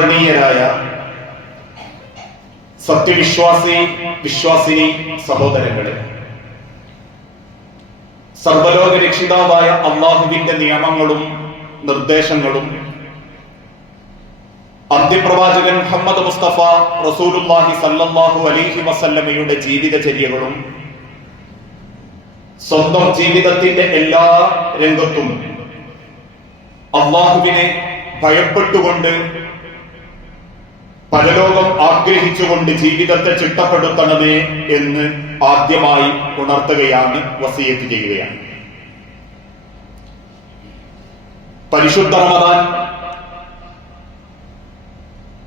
സ്നേഹവർണീയരായ സത്യവിശ്വാസി വിശ്വാസിനി സഹോദരങ്ങളെ സർവലോക രക്ഷിതാവായ അള്ളാഹുവിന്റെ നിയമങ്ങളും നിർദ്ദേശങ്ങളും അന്ത്യപ്രവാചകൻ മുഹമ്മദ് മുസ്തഫ റസൂലുല്ലാഹി സല്ലല്ലാഹു അലൈഹി വസല്ലമയുടെ ജീവിതചര്യകളും സ്വന്തം ജീവിതത്തിന്റെ എല്ലാ രംഗത്തും അള്ളാഹുവിനെ ഭയപ്പെട്ടുകൊണ്ട് പരലോകം ആഗ്രഹിച്ചുകൊണ്ട് ജീവിതത്തെ ചിട്ടപ്പെടുത്തണമേ എന്ന് ആദ്യമായി ഉണർത്തുകയാണ് വസീയത്ത് ചെയ്യുകയാണ്. പരിശുദ്ധ റമദാൻ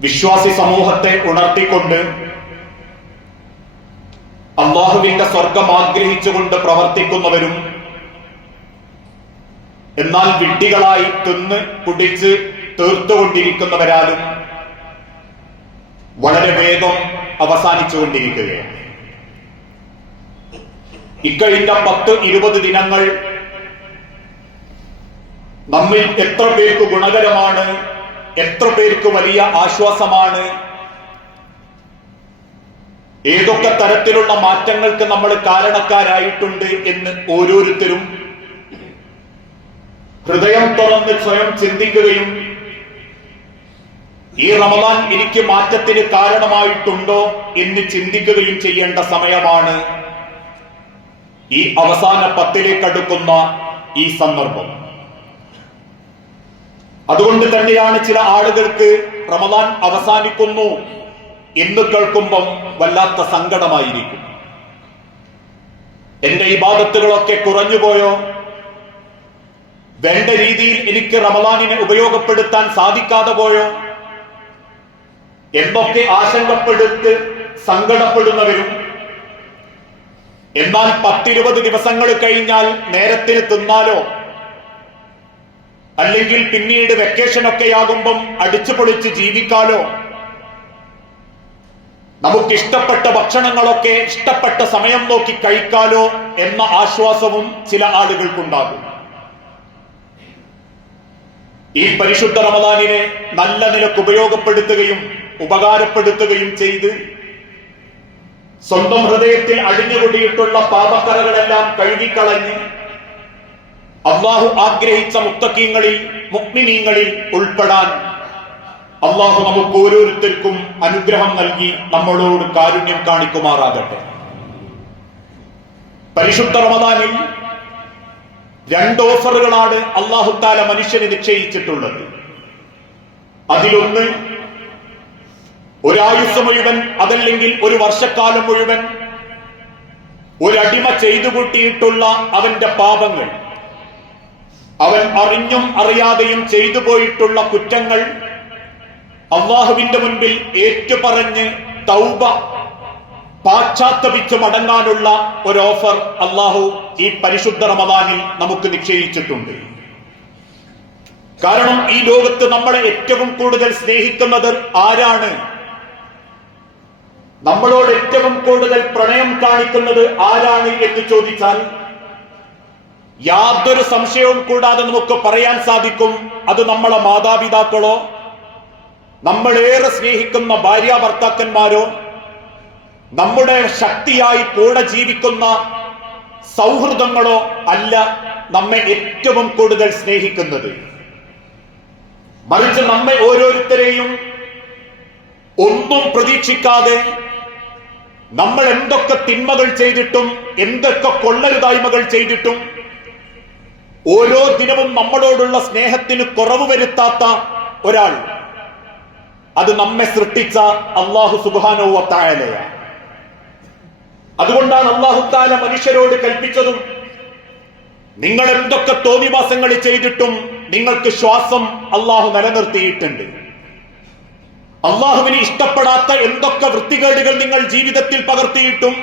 വിശ്വാസി സമൂഹത്തെ ഉണർത്തിക്കൊണ്ട് അള്ളാഹുവിന്റെ സ്വർഗം ആഗ്രഹിച്ചുകൊണ്ട് പ്രവർത്തിക്കുന്നവരും എന്നാൽ വിഡ്ഢികളായി തിന്ന് കുടിച്ച് തീർത്തുകൊണ്ടിരിക്കുന്നവരാലും വളരെ വേഗം അവസാനിച്ചുകൊണ്ടിരിക്കുകയാണ്. ഇക്കഴിഞ്ഞ പത്ത് ഇരുപത് ദിനങ്ങൾ നമ്മിൽ എത്ര പേർക്ക് ഗുണകരമാണ് എത്ര പേർക്ക് വലിയ ആശ്വാസമാണ് ഏതൊക്കെ തരത്തിലുള്ള മാറ്റങ്ങൾക്ക് നമ്മൾ കാരണക്കാരായിട്ടുണ്ട് എന്ന് ഓരോരുത്തരും ഹൃദയം തുറന്ന് സ്വയം ചിന്തിക്കുകയും ഈ റമദാൻ എനിക്ക് മാറ്റത്തിന് കാരണമായിട്ടുണ്ടോ എന്ന് ചിന്തിക്കുകയും ചെയ്യേണ്ട സമയമാണ് ഈ അവസാന പത്തിലേക്ക് അടുക്കുന്ന ഈ സന്ദർഭം. അതുകൊണ്ട് തന്നെയാണ് ചില ആളുകൾക്ക് റമദാൻ അവസാനിക്കുന്നു എന്ന് കേൾക്കുമ്പം വല്ലാത്ത സങ്കടമായിരിക്കും. എന്റെ ഇബാദത്തുകളൊക്കെ കുറഞ്ഞുപോയോ? വേണ്ട രീതിയിൽ എനിക്ക് റമദാനിനെ ഉപയോഗപ്പെടുത്താൻ സാധിക്കാതെ പോയോ? എന്തൊക്കെ ആശങ്കപ്പെടുത്ത് സങ്കടപ്പെടുന്നവരും. എന്നാൽ പത്തിരുപത് ദിവസങ്ങൾ കഴിഞ്ഞാൽ നേരത്തിന് തിന്നാലോ? അല്ലെങ്കിൽ പിന്നീട് വെക്കേഷൻ ഒക്കെ ആകുമ്പം അടിച്ചു പൊളിച്ച് ജീവിക്കാലോ? നമുക്കിഷ്ടപ്പെട്ട ഭക്ഷണങ്ങളൊക്കെ ഇഷ്ടപ്പെട്ട സമയം നോക്കി കഴിക്കാലോ എന്ന ആശ്വാസവും ചില ആളുകൾക്കുണ്ടാകും. ഈ പരിശുദ്ധ റമദാനിനെ നല്ല നിലയ്ക്ക് ഉപയോഗപ്പെടുത്തുകയും ഉപകാരപ്പെടുത്തുകയും ചെയ്ത് സ്വന്തം ഹൃദയത്തിൽ അടിഞ്ഞുകൂടിയിട്ടുള്ള പാപക്കറകളെല്ലാം കഴുകിക്കളഞ്ഞ് അള്ളാഹു ആഗ്രഹിച്ച മുത്തക്കീങ്ങളിൽ മുക്മിനീങ്ങളിൽ ഉൾപ്പെടാൻ അള്ളാഹു നമുക്ക് ഓരോരുത്തർക്കും അനുഗ്രഹം നൽകി നമ്മളോട് കാരുണ്യം കാണിക്കുമാറാകട്ടെ. പരിശുദ്ധ റമദാനിൽ രണ്ട് ഓഫറുകളാണ് അള്ളാഹുത്താല മനുഷ്യന് നിശ്ചയിച്ചിട്ടുള്ളത്. അതിലൊന്ന് ഒരായുസ് മുഴുവൻ അതല്ലെങ്കിൽ ഒരു വർഷക്കാലം മുഴുവൻ ഒരടിമ ചെയ്തു കൂട്ടിയിട്ടുള്ള അവന്റെ പാപങ്ങൾ അവൻ അറിഞ്ഞും അറിയാതെയും ചെയ്തു പോയിട്ടുള്ള കുറ്റങ്ങൾ അള്ളാഹുവിന്റെ മുൻപിൽ ഏറ്റുപറഞ്ഞ് തൗബ പാശ്ചാത്തപിച്ച് മടങ്ങാനുള്ള ഒരു ഓഫർ അള്ളാഹു ഈ പരിശുദ്ധ റമദാനിൽ നമുക്ക് നിശ്ചയിച്ചിട്ടുണ്ട്. കാരണം ഈ ലോകത്ത് നമ്മളെ ഏറ്റവും കൂടുതൽ സ്നേഹിക്കുന്നത് ആരാണ്? നമ്മളോട് ഏറ്റവും കൂടുതൽ പ്രണയം കാണിക്കുന്നത് ആരാണ് എന്ന് ചോദിച്ചാൽ യാതൊരു സംശയവും കൂടാതെ നമുക്ക് പറയാൻ സാധിക്കും അത് നമ്മളെ മാതാപിതാക്കളോ നമ്മളേറെ സ്നേഹിക്കുന്ന ഭാര്യ ഭർത്താക്കന്മാരോ നമ്മുടെ ശക്തിയായി കൂടെ ജീവിക്കുന്ന സൗഹൃദങ്ങളോ അല്ല നമ്മെ ഏറ്റവും കൂടുതൽ സ്നേഹിക്കുന്നത്. മറിച്ച് നമ്മെ ഓരോരുത്തരെയും ഒന്നും പ്രതീക്ഷിക്കാതെ നമ്മൾ എന്തൊക്കെ തിന്മകൾ ചെയ്തിട്ടും എന്തൊക്കെ കൊള്ളരുതായ്മകൾ ചെയ്തിട്ടും ഓരോ ദിനവും നമ്മളോടുള്ള സ്നേഹത്തിന് കുറവ് വരുത്താത്ത ഒരാൾ. അത് നമ്മെ സൃഷ്ടിച്ച അള്ളാഹു സുബാനോ സുബാനോവത്തായാലയാണ് അതുകൊണ്ടാണ് അള്ളാഹുത്താല മനുഷ്യരോട് കൽപ്പിച്ചതും നിങ്ങൾ എന്തൊക്കെ തോന്നിവാസങ്ങൾ ചെയ്തിട്ടും നിങ്ങൾക്ക് ശ്വാസം അള്ളാഹു നിലനിർത്തിയിട്ടുണ്ട്. അള്ളാഹുവിന് ഇഷ്ടപ്പെടാത്ത എന്തൊക്കെ വൃത്തികേടുകൾ നിങ്ങൾ ജീവിതത്തിൽ പകർത്തിയിട്ടും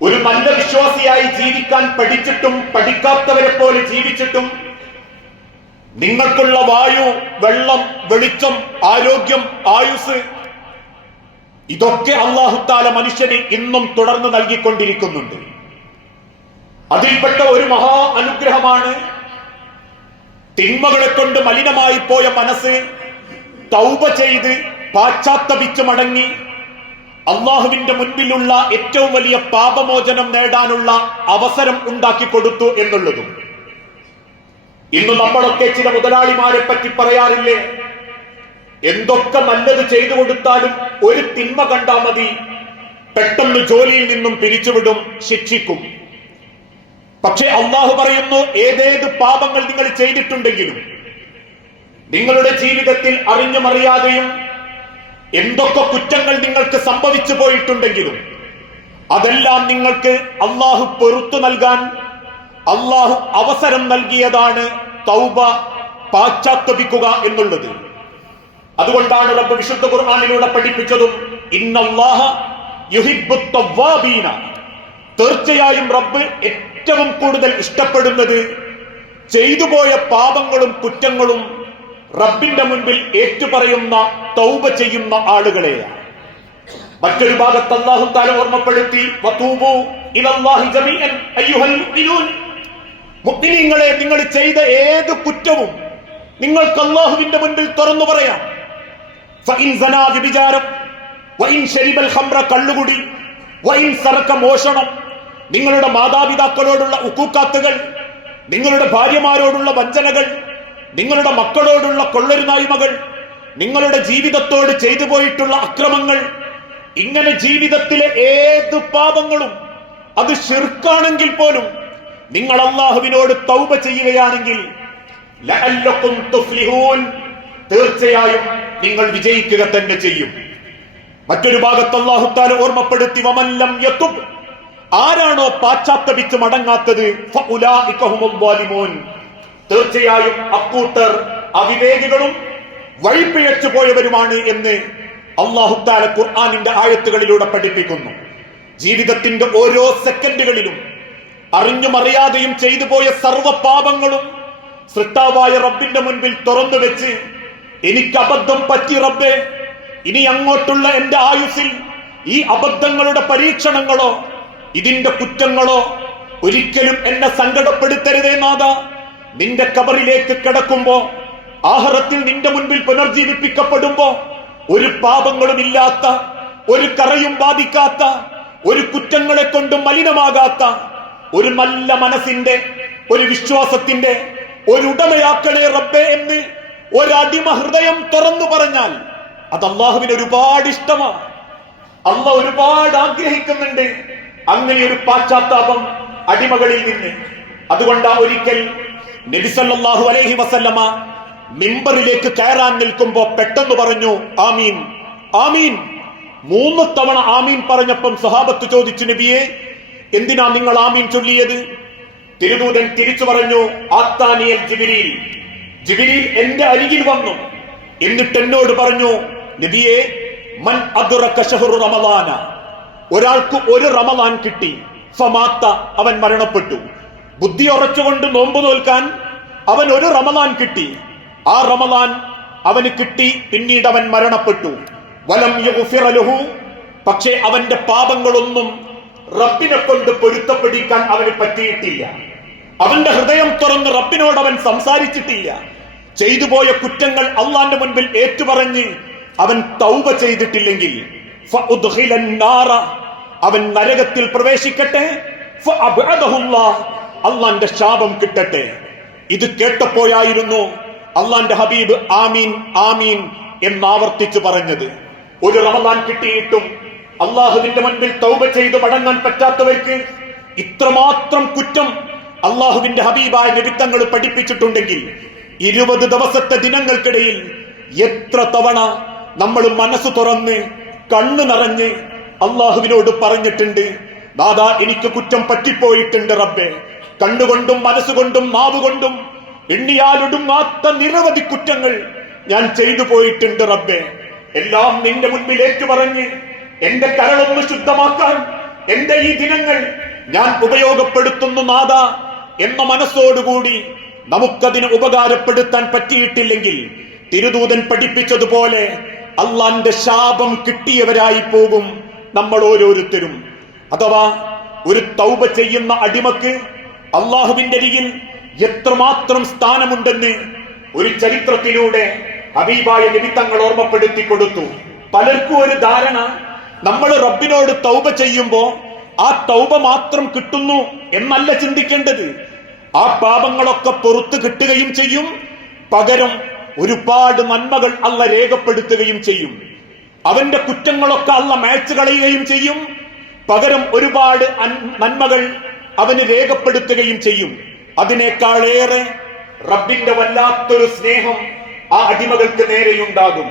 ഒരു നല്ല വിശ്വാസിയായി ജീവിക്കാൻ പഠിച്ചിട്ടും പഠിക്കാത്തവരെ പോലെ ജീവിച്ചിട്ടും നിങ്ങൾക്കുള്ള വായു വെള്ളം വെളിച്ചം ആരോഗ്യം ആയുസ് ഇതൊക്കെ അള്ളാഹുത്താല മനുഷ്യന് ഇന്നും തുടർന്ന് നൽകിക്കൊണ്ടിരിക്കുന്നുണ്ട്. അതിൽപ്പെട്ട ഒരു മഹാ അനുഗ്രഹമാണ് തിന്മകളെ കൊണ്ട് മലിനമായി പോയ മനസ്സ് തൗബ ചെയ്ത് പാശ്ചാത്തപിച്ച് മടങ്ങി അള്ളാഹുവിന്റെ മുൻപിലുള്ള ഏറ്റവും വലിയ പാപമോചനം നേടാനുള്ള അവസരം ഉണ്ടാക്കി കൊടുത്തു എന്നുള്ളതും. ഇന്ന് നമ്മളൊക്കെ ചില മുതലാളിമാരെ പറ്റി പറയാറില്ലേ? എന്തൊക്കെ നല്ലത് ചെയ്തു കൊടുത്താലും ഒരു തിന്മ കണ്ടാൽ മതി. പെട്ടെന്ന് ജോലിയിൽ നിന്നും പിരിച്ചുവിടും ശിക്ഷിക്കും. പക്ഷെ അള്ളാഹു പറയുന്നു ഏതേത് പാപങ്ങൾ നിങ്ങൾ ചെയ്തിട്ടുണ്ടെങ്കിലും നിങ്ങളുടെ ജീവിതത്തിൽ അറിഞ്ഞും അറിയാതെയും എന്തൊക്കെ കുറ്റങ്ങൾ നിങ്ങൾക്ക് സംഭവിച്ചു പോയിട്ടുണ്ടെങ്കിലും അതെല്ലാം നിങ്ങൾക്ക് അള്ളാഹു പൊറത്തു നൽകാൻ അള്ളാഹു അവസരം നൽകിയതാണ് തൗബ പാശ്ചാത്തപിക്കുക എന്നുള്ളത്. അതുകൊണ്ടാണ് റബ്ബ് വിശുദ്ധ ഖുർആാനിലൂടെ പഠിപ്പിച്ചതും ഇന്നല്ലാഹ യുഹിബ്ബു തവ്വാബീന തീർച്ചയായും റബ്ബ് ഏറ്റവും കൂടുതൽ ഇഷ്ടപ്പെടുന്നത് ചെയ്തുപോയ പാപങ്ങളും കുറ്റങ്ങളും റബ്ബിന്റെ മുൻപിൽ ഏറ്റുപറയുന്ന തൗബ ചെയ്യുന്ന ആളുകളെയാണ്. മറ്റൊരു ഭാഗത്ത് അള്ളാഹു താല ഓർമ്മപ്പെടുത്തി മുഅ്മിനീങ്ങളെ നിങ്ങൾ ചെയ്ത ഏത് കുറ്റവും നിങ്ങൾക്ക് അള്ളാഹുവിന്റെ മുൻപിൽ തുറന്നു പറയാം. കള്ളുകുടി വൈൻ സറക്ക മോഷണം നിങ്ങളുടെ മാതാപിതാക്കളോടുള്ള ഉക്കൂക്കാത്തുകൾ നിങ്ങളുടെ ഭാര്യമാരോടുള്ള വഞ്ചനകൾ നിങ്ങളുടെ മക്കളോടുള്ള കൊള്ളരുനായ്മകൾ നിങ്ങളുടെ ജീവിതത്തോട് ചെയ്തു പോയിട്ടുള്ള അക്രമങ്ങൾ. ഇങ്ങനെ ജീവിതത്തിലെ ഏത് പാപങ്ങളും അത് ഷിർക്കാണെങ്കിൽ പോലും നിങ്ങൾ അള്ളാഹുവിനോട് തൗബ ചെയ്യുകയാണെങ്കിൽ തീർച്ചയായും നിങ്ങൾ വിജയിക്കുക തന്നെ ചെയ്യും. മറ്റൊരു ഭാഗത്ത് അള്ളാഹുത്താല ഓർമ്മപ്പെടുത്തി വമല്ലം യത്തുബ് ആരാണോ പാശ്ചാത്തപിച്ച് മടങ്ങാത്തത്. തീർച്ചയായും അക്കൂട്ടർ അവിവേകികളും വഴിപ്പിഴച്ചു പോയവരുമാണ് എന്ന് അള്ളാഹുത്താല ഖുർആാനിന്റെ ആഴത്തുകളിലൂടെ പഠിപ്പിക്കുന്നു. ജീവിതത്തിന്റെ ഓരോ സെക്കൻഡുകളിലും അറിഞ്ഞും അറിയാതെയും ചെയ്തു പോയ സർവ പാപങ്ങളും സൃഷ്ടാവായ റബ്ബിന്റെ മുൻപിൽ തുറന്നു വെച്ച് എനിക്ക് അബദ്ധം പറ്റി റബ്ബേ ഇനി അങ്ങോട്ടുള്ള എന്റെ ആയുസിൽ ഈ അബദ്ധങ്ങളുടെ പരീക്ഷണങ്ങളോ ഇതിന്റെ കുറ്റങ്ങളോ ഒരിക്കലും എന്നെ സങ്കടപ്പെടുത്തരുതേ നാഥ നിന്റെ കബറിലേക്ക് കിടക്കുമ്പോ ആഹാരത്തിൽ നിന്റെ മുൻപിൽ പുനർജീവിപ്പിക്കപ്പെടുമ്പോ ഒരു പാപങ്ങളും ഇല്ലാത്ത ഒരു കറയും ബാധിക്കാത്ത ഒരു കുറ്റങ്ങളെ കൊണ്ട് മലിനമാകാത്ത ഒരു നല്ല മനസ്സിന്റെ ഒരു വിശ്വാസത്തിന്റെ ഒരു ഉടമയാക്കണേ റബ്ബേ എന്ന് ഒരടിമ ഹൃദയം തുറന്നു പറഞ്ഞാൽ അത് അള്ളാഹുവിന് ഒരുപാട് ഇഷ്ടമാണ്. അള്ള ഒരുപാട് ആഗ്രഹിക്കുന്നുണ്ട് അങ്ങനെ ഒരു പാശ്ചാത്താപം അടിമകളിൽ നിന്ന്. അതുകൊണ്ടാ ഒരിക്കൽ നബിസല്ലാഹു അലൈഹി വസല്ലമ മിമ്പറിലേക്ക് കയറാൻ നിൽക്കുമ്പോ പെട്ടെന്ന് പറഞ്ഞു ആമീൻ ആമീൻ. മൂന്ന് തവണ ആമീൻ പറഞ്ഞപ്പം സഹാബത്ത് ചോദിച്ചു നബിയെ എന്തിനാ നിങ്ങൾ ആമീൻ ചൊല്ലിയത്? തിരുദൂതൻ തിരിച്ചു പറഞ്ഞു ആത്താനിയൽ എന്റെ അരികിൽ വന്നു. എന്നിട്ട് എന്നോട് പറഞ്ഞു നബിയെ മൻ റമദാന ഒരാൾക്ക് ഒരു റമദാൻ കിട്ടി ഫമാത്ത അവൻ മരണപ്പെട്ടു. ബുദ്ധി ഉറച്ചുകൊണ്ട് നോമ്പ് തോൽക്കാൻ അവൻ ഒരു റമദാൻ കിട്ടി. ആ റമദാൻ അവന് കിട്ടി പിന്നീട് അവൻ മരണപ്പെട്ടു. വലം യുഫിറലുഹു പക്ഷേ അവന്റെ പാപങ്ങളൊന്നും റബ്ബിനെ കൊണ്ട് പൊരുത്തപ്പെടിക്കാൻ അവന് പറ്റിയിട്ടില്ല. അവന്റെ ഹൃദയം തുറന്ന് റബ്ബിനോട് അവൻ സംസാരിച്ചിട്ടില്ല. ചെയ്തു പോയ കുറ്റങ്ങൾ അള്ളാന്റെ മുൻപിൽ ഏറ്റുപറഞ്ഞ് അവൻ തൗബ ചെയ്തിട്ടില്ലെങ്കിൽ അവൻ നരകത്തിൽ പ്രവേശിക്കട്ടെ അള്ളാന്റെ ശാപം കിട്ടട്ടെ. ഇത് കേട്ടപ്പോഴായിരുന്നു അള്ളാന്റെ ഹബീബ് ആമീൻ ആമീൻ എന്നാവർത്തിച്ചു പറഞ്ഞത്. ഒരു റമദാൻ കിട്ടിയിട്ടും അള്ളാഹുവിന്റെ മുൻപിൽ തൗബ ചെയ്ത് മടങ്ങാൻ പറ്റാത്തവർക്ക് ഇത്രമാത്രം കുറ്റം അള്ളാഹുവിന്റെ ഹബീബായ നിരുത്തങ്ങൾ പഠിപ്പിച്ചിട്ടുണ്ടെങ്കിൽ ഇരുപത് ദിവസത്തെ ദിനങ്ങൾക്കിടയിൽ എത്ര തവണ നമ്മൾ മനസ്സ് തുറന്ന് കണ്ണു നിറഞ്ഞ് അള്ളാഹുവിനോട് പറഞ്ഞിട്ടുണ്ട് ദാദാ എനിക്ക് കുറ്റം പറ്റിപ്പോയിട്ടുണ്ട് റബ്ബെ. കണ്ണുകൊണ്ടും മനസ്സുകൊണ്ടും നാവുകൊണ്ടും എണ്ണിയാലൊടുങ്ങാത്ത നിരവധി കുറ്റങ്ങൾ ഞാൻ ചെയ്തു പോയിട്ടുണ്ട് റബ്ബെ. എല്ലാം നിന്റെ മുൻപിൽ ഏറ്റുപറഞ്ഞ് എന്റെ കരളൊന്ന് ശുദ്ധമാക്കാൻ എന്റെ ഈ ദിനങ്ങൾ ഞാൻ ഉപയോഗപ്പെടുത്തുന്നു നാദ എന്ന മനസ്സോടുകൂടി നമുക്കതിന് ഉപകാരപ്പെടുത്താൻ പറ്റിയിട്ടില്ലെങ്കിൽ തിരുദൂതൻ പഠിപ്പിച്ചതുപോലെ അള്ളാന്റെ ശാപം കിട്ടിയവരായി പോകും നമ്മൾ ഓരോരുത്തരും. അഥവാ ഒരു തൗബ ചെയ്യുന്ന അടിമക്ക് അള്ളാഹുവിന്റെ അരികിൽ എത്രമാത്രം സ്ഥാനമുണ്ടെന്ന് ഒരു ചരിത്രത്തിലൂടെ ഹബീബായ നിമിത്തങ്ങൾ ഓർമ്മപ്പെടുത്തി കൊടുത്തു. പലർക്കും ഒരു ധാരണ നമ്മൾ റബ്ബിനോട് തൗബ ചെയ്യുമ്പോ ആ തൗബ മാത്രം കിട്ടുന്നു എന്നല്ല ചിന്തിക്കേണ്ടത്. ആ പാപങ്ങളൊക്കെ പുറത്തു കിട്ടുകയും ചെയ്യും. പകരം ഒരുപാട് നന്മകൾ അല്ല രേഖപ്പെടുത്തുകയും ചെയ്യും. അവന്റെ കുറ്റങ്ങളൊക്കെ അല്ല മാച്ച് കളയുകയും ചെയ്യും. പകരം ഒരുപാട് നന്മകൾ അവന് രേഖപ്പെടുത്തുകയും ചെയ്യും. അതിനേക്കാളേറെ റബ്ബിന്റെ വല്ലാത്തൊരു സ്നേഹം ആ അടിമകൾക്ക് നേരെയുണ്ടാകും.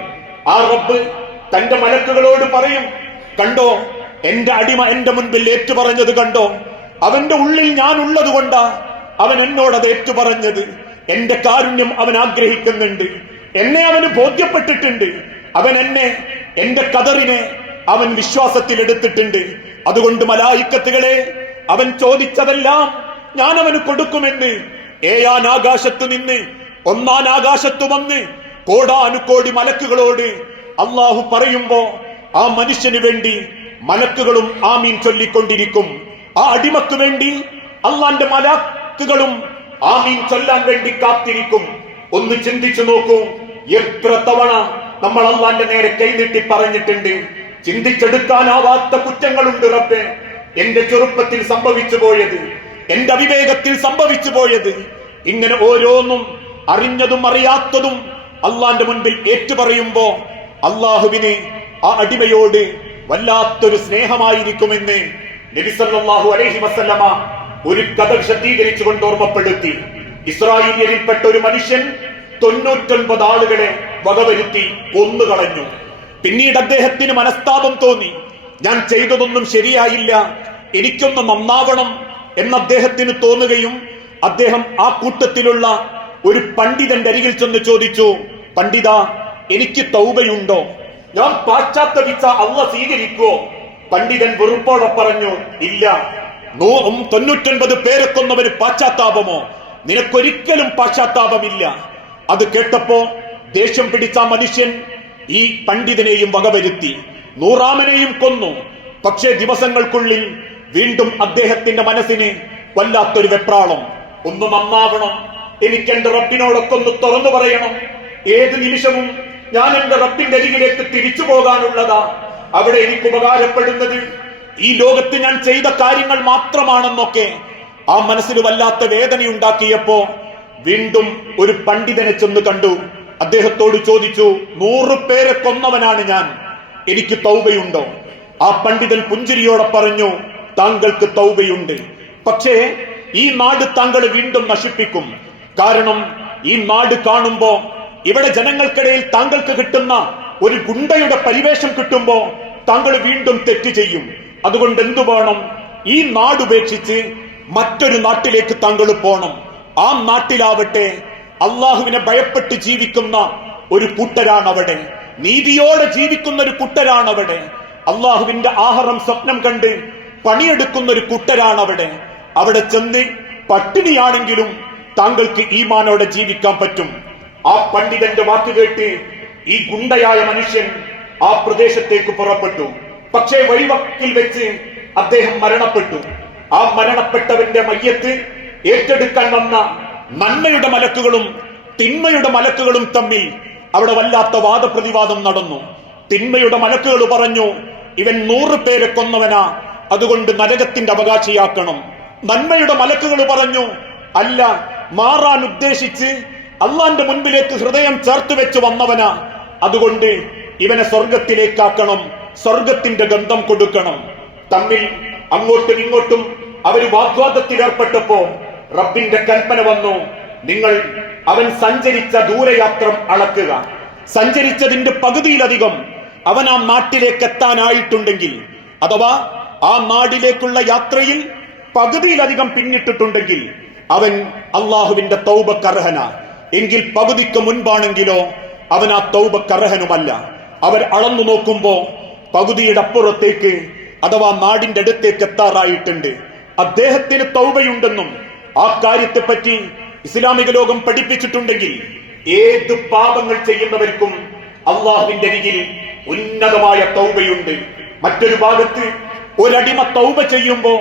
ആ റബ്ബ് തന്റെ മലക്കുകളോട് പറയും കണ്ടോ എന്റെ അടിമ എന്റെ മുൻപിൽ ഏറ്റുപറഞ്ഞത് കണ്ടോ? അവന്റെ ഉള്ളിൽ ഞാൻ ഉള്ളത് കൊണ്ടാ അവൻ എന്നോട് അത് ഏറ്റുപറഞ്ഞത്. എന്റെ കാരുണ്യം അവൻ ആഗ്രഹിക്കുന്നുണ്ട്. എന്നെ അവന് ബോധ്യപ്പെട്ടിട്ടുണ്ട്. അവൻ എന്നെ എന്റെ കതറിനെ അവൻ വിശ്വാസത്തിൽ എടുത്തിട്ടുണ്ട്. അതുകൊണ്ട് മലായിക്കത്തുകളെ അവൻ ചോദിച്ചതെല്ലാം ഞാൻ അവന് കൊടുക്കുമെന്ന്. ഏയാൻ ആകാശത്തു നിന്ന് ഒന്നാൻ ആകാശത്തു വന്ന് കോടാനുകോടി മലക്കുകളോട് അള്ളാഹു പറയുമ്പോ ആ മനുഷ്യന് വേണ്ടി മലക്കുകളും ആമീൻ ചൊല്ലിക്കൊണ്ടിരിക്കും. ആ അടിമക്ക് വേണ്ടി അള്ളാന്റെ മലക്കുകളും ആമീൻ ചൊല്ലാൻ വേണ്ടി കാത്തിരിക്കും. ഒന്ന് ചിന്തിച്ചു നോക്കൂ എത്ര തവണ നമ്മൾ അള്ളാന്റെ നേരെ കൈനീട്ടി പറഞ്ഞിട്ടുണ്ട്. ചിന്തിച്ചെടുക്കാനാവാത്ത കുറ്റങ്ങളുണ്ട് റബ്ബെ. എന്റെ ചെറുപ്പത്തിൽ സംഭവിച്ചു പോയത് എന്റെ അവിവേകത്തിൽ സംഭവിച്ചു പോയത്. ഇങ്ങനെ ഓരോന്നും അറിഞ്ഞതും അറിയാത്തതും അള്ളാന്റെ മുൻപിൽ ഏറ്റുപറയുമ്പോ അള്ളാഹുവിന് ആ അടിമയോട് വല്ലാത്തൊരു സ്നേഹമായിരിക്കുമെന്ന് നബിസല്ലാഹു അലൈഹി വസല്ലമ ഒരു കഥ വിശദീകരിച്ചുകൊണ്ട് ഓർമ്മപ്പെടുത്തി. ഇസ്രായേലിൽപ്പെട്ട ഒരു മനുഷ്യൻ തൊണ്ണൂറ്റൊൻപത് ആളുകളെ വകവരുത്തി കൊന്നുകളഞ്ഞു. പിന്നീട് അദ്ദേഹത്തിന് മനസ്താപം തോന്നി. ഞാൻ ചെയ്തതൊന്നും ശരിയായില്ല. എനിക്കൊന്ന് നന്നാവണം എന്ന് അദ്ദേഹത്തിന് തോന്നുകയും അദ്ദേഹം ആ കൂട്ടത്തിലുള്ള ഒരു പണ്ഡിതന്റെ അരികിൽ ചെന്ന് ചോദിച്ചു പണ്ഡിത എനിക്ക് തൗബയുണ്ടോ? ഞാൻ പാശ്ചാത്തപിച്ച അള്ള സ്വീകരിക്കുവോ? പണ്ഡിതൻ വെറുപ്പോടെ പറഞ്ഞു ഇല്ല. നൂറും തൊണ്ണൂറ്റൊൻപത് പേരെ കൊന്നവന് പാശ്ചാത്താപമോ? നിനക്കൊരിക്കലും പാശ്ചാത്താപമില്ല. അത് കേട്ടപ്പോ ദേഷ്യം പിടിച്ച മനുഷ്യൻ ഈ പണ്ഡിതനെയും വകവരുത്തി. നൂറാമനെയും കൊന്നു. പക്ഷേ ദിവസങ്ങൾക്കുള്ളിൽ വീണ്ടും അദ്ദേഹത്തിന്റെ മനസ്സിന് വല്ലാത്തൊരു വെപ്രാളം. ഒന്ന് നന്നാവണം. എനിക്ക് എന്റെ റബ്ബിനോടൊക്കെ ഒന്ന് തുറന്നു പറയണം. ഏത് നിമിഷവും ഞാൻ എന്റെ റബ്ബിന്റെ അരികിലേക്ക് തിരിച്ചു പോകാനുള്ളതാ. അവിടെ എനിക്ക് ഉപകാരപ്പെടുന്നത് ഈ ലോകത്ത് ഞാൻ ചെയ്ത കാര്യങ്ങൾ മാത്രമാണെന്നൊക്കെ ആ മനസ്സിൽ വല്ലാത്ത വേദന വേദനയുണ്ടാക്കിയപ്പോ വീണ്ടും ഒരു പണ്ഡിതനെ ചെന്ന് കണ്ടു. അദ്ദേഹത്തോട് ചോദിച്ചു നൂറ് പേരെ കൊന്നവനാണ് ഞാൻ. എനിക്ക് തൗബയുണ്ടോ? ആ പണ്ഡിതൻ പുഞ്ചിരിയോടെ പറഞ്ഞു താങ്കൾക്ക് തൗബയുണ്ട്. പക്ഷേ ഈ നാട് താങ്കൾ വീണ്ടും നശിപ്പിക്കും. കാരണം ഈ നാട് കാണുമ്പോ ഇവിടെ ജനങ്ങൾക്കിടയിൽ താങ്കൾക്ക് കിട്ടുന്ന ഒരു ഗുണ്ടയുടെ പരിവേഷം കിട്ടുമ്പോ താങ്കൾ വീണ്ടും തെറ്റ് ചെയ്യും. അതുകൊണ്ട് എന്തു വേണം? ഈ നാട് ഉപേക്ഷിച്ച് മറ്റൊരു നാട്ടിലേക്ക് താങ്കൾ പോണം. ആ നാട്ടിലാവട്ടെ അള്ളാഹുവിനെ ഭയപ്പെട്ട് ജീവിക്കുന്ന ഒരു കൂട്ടരാണ് അവിടെ നീതിയോടെ ജീവിക്കുന്ന ഒരു കുട്ടരാണ് അവിടെ അള്ളാഹുവിന്റെ ആഹാരം സ്വപ്നം കണ്ട് പണിയെടുക്കുന്ന ഒരു കുട്ടരാണ് അവിടെ അവിടെ ചെന്ന് പട്ടിണിയാണെങ്കിലും താങ്കൾക്ക് ഈമാനോടെ ജീവിക്കാൻ പറ്റും. ആ പണ്ഡിതന്റെ വാക്ക് കേട്ട് ഈ ഗുണ്ടയായ മനുഷ്യൻ ആ പ്രദേശത്തേക്ക് പുറപ്പെട്ടു. പക്ഷേ വഴിവക്കിൽ വെച്ച് അദ്ദേഹം മരണപ്പെട്ടു. ആ മരണപ്പെട്ടവന്റെ മയ്യത്ത് ഏറ്റെടുക്കാൻ വന്ന നന്മയുടെ മലക്കുകളും തിന്മയുടെ മലക്കുകളും തമ്മിൽ അവിടെ വല്ലാത്ത വാദപ്രതിവാദം നടന്നു. തിന്മയുടെ മലക്കുകൾ പറഞ്ഞു ഇവൻ നൂറ് പേരെ കൊന്നവനാ അതുകൊണ്ട് നരകത്തിന്റെ അവകാശിയാക്കണം. നന്മയുടെ മലക്കുകൾ പറഞ്ഞു അല്ല മാറാൻ ഉദ്ദേശിച്ച് അള്ളാന്റെ മുൻപിലേക്ക് ഹൃദയം ചേർത്ത് വെച്ച് വന്നവനാ അതുകൊണ്ട് ഇവനെ സ്വർഗത്തിലേക്കാക്കണം സ്വർഗത്തിന്റെ ഗന്ധം കൊടുക്കണം. തമ്മിൽ അങ്ങോട്ടും ഇങ്ങോട്ടും അവർ വാഗ്വാദത്തിൽ ഏർപ്പെട്ടപ്പോ റബ്ബിന്റെ കൽപ്പന വന്നു നിങ്ങൾ അവൻ സഞ്ചരിച്ച ദൂരയാത്രം അളക്കുക. സഞ്ചരിച്ചതിന്റെ പകുതിയിലധികം അവൻ ആ നാട്ടിലേക്ക് എത്താനായിട്ടുണ്ടെങ്കിൽ അഥവാ ആ നാടിലേക്കുള്ള യാത്രയിൽ പകുതിയിലധികം പിന്നിട്ടിട്ടുണ്ടെങ്കിൽ അവൻ അള്ളാഹുവിന്റെ തൗബക്കർഹന. എങ്കിൽ പകുതിക്ക് മുൻപാണെങ്കിലോ അവൻ ആ തൗബക്കർഹനുമല്ല. അവർ അളന്നു നോക്കുമ്പോ പകുതിയുടെ അപ്പുറത്തേക്ക് അഥവാ നാടിന്റെ അടുത്തേക്ക് എത്താറായിട്ടുണ്ട്. അദ്ദേഹത്തിന് തൗബയുണ്ടെന്നും ആ കാര്യത്തെപ്പറ്റി ഇസ്ലാമിക ലോകം പഠിപ്പിച്ചിട്ടുണ്ടെങ്കിൽ ഏത് പാപങ്ങൾ ചെയ്യുന്നവർക്കും അള്ളാഹുവിന്റെ അരികിൽ ഉന്നതമായ തൗബയുണ്ട്. മറ്റൊരു ഭാഗത്ത് ഒരടിമ തൗബ ചെയ്യുമ്പോ